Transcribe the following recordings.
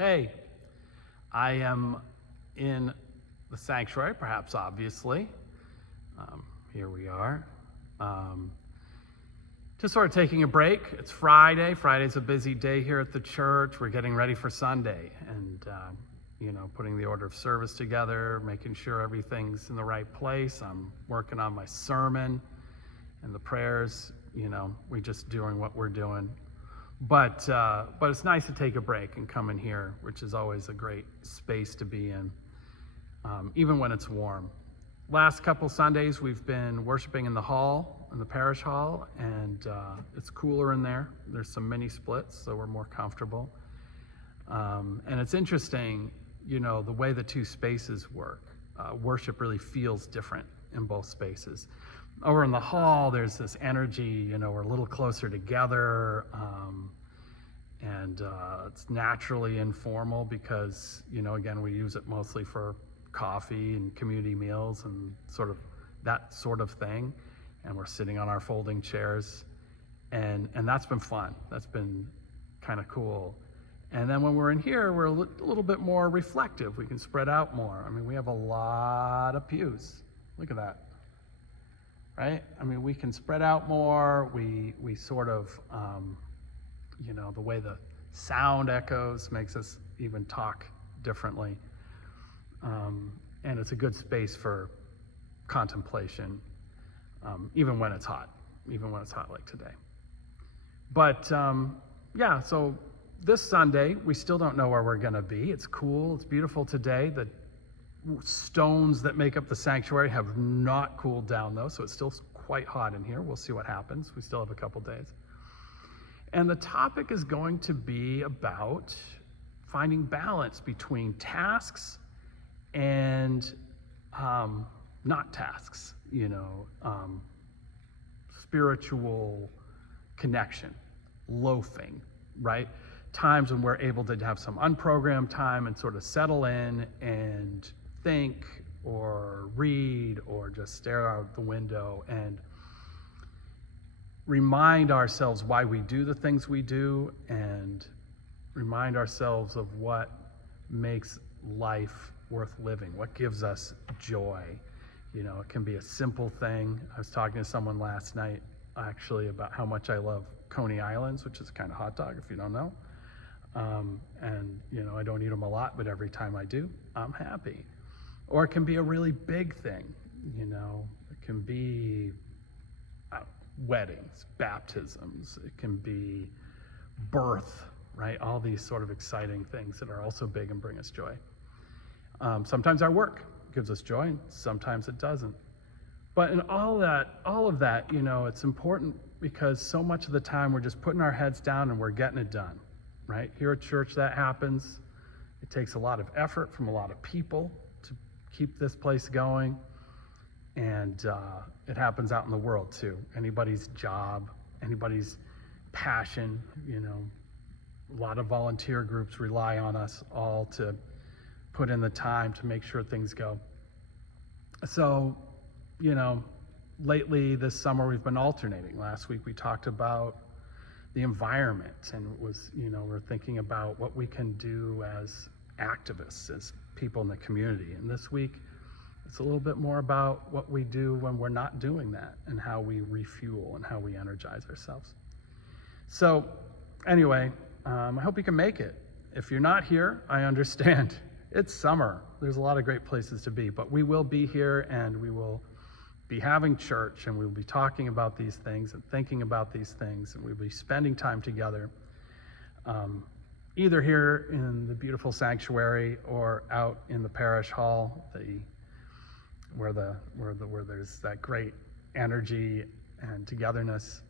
Hey, I am in the sanctuary, perhaps obviously. Here we are. Just sort of taking a break. It's Friday. Friday's a busy day here at the church. We're getting ready for Sunday and, putting the order of service together, making sure everything's in the right place. I'm working on my sermon and the prayers. We just doing what we're doing. But it's nice to take a break and come in here, which is always a great space to be in, even when it's warm. Last couple Sundays, we've been worshiping in the hall, in the parish hall, and it's cooler in there. There's some mini splits, so we're more comfortable. And it's interesting, the way the two spaces work. Worship really feels different in both spaces. Over in the hall, there's this energy, we're a little closer together, and it's naturally informal because, again, we use it mostly for coffee and community meals and that sort of thing. And we're sitting on our folding chairs, and that's been fun. That's been kind of cool. And then when we're in here, we're a little bit more reflective. We can spread out more. We have a lot of pews. Look at that. Right? We can spread out more. We sort of, the way the sound echoes makes us even talk differently. And it's a good space for contemplation, even when it's hot like today. But so this Sunday, we still don't know where we're going to be. It's cool. It's beautiful today. The stones that make up the sanctuary have not cooled down, though, so it's still quite hot in here. We'll see what happens. We still have a couple days. And the topic is going to be about finding balance between tasks and not tasks, spiritual connection, loafing, right? Times when we're able to have some unprogrammed time and sort of settle in and think or read or just stare out the window and remind ourselves why we do the things we do and remind ourselves of what makes life worth living, what gives us joy. It can be a simple thing. I was talking to someone last night actually about how much I love Coney Islands, which is a kind of hot dog if you don't know. I don't eat them a lot, but every time I do, I'm happy. Or it can be a really big thing, it can be weddings, baptisms, it can be birth, right? All these sort of exciting things that are also big and bring us joy. Sometimes our work gives us joy, and sometimes it doesn't. But in all of that, it's important because so much of the time we're just putting our heads down and we're getting it done, right? Here at church, that happens. It takes a lot of effort from a lot of people to keep this place going. And it happens out in the world too. Anybody's job, anybody's passion, a lot of volunteer groups rely on us all to put in the time to make sure things go. So, lately this summer we've been alternating. Last week we talked about the environment and we're thinking about what we can do as activists, as people in the community. And this week it's a little bit more about what we do when we're not doing that and how we refuel and how we energize ourselves. So anyway, I hope you can make it. If you're not here, I understand. It's summer. There's a lot of great places to be, but we will be here and we will be having church and we'll be talking about these things and thinking about these things, and we'll be spending time together, either here in the beautiful sanctuary or out in the parish hall, where there's that great energy and togetherness,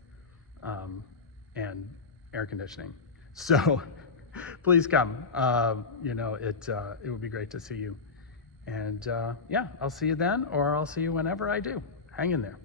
and air conditioning. So please come. It would be great to see you. And I'll see you then, or I'll see you whenever I do. Hang in there.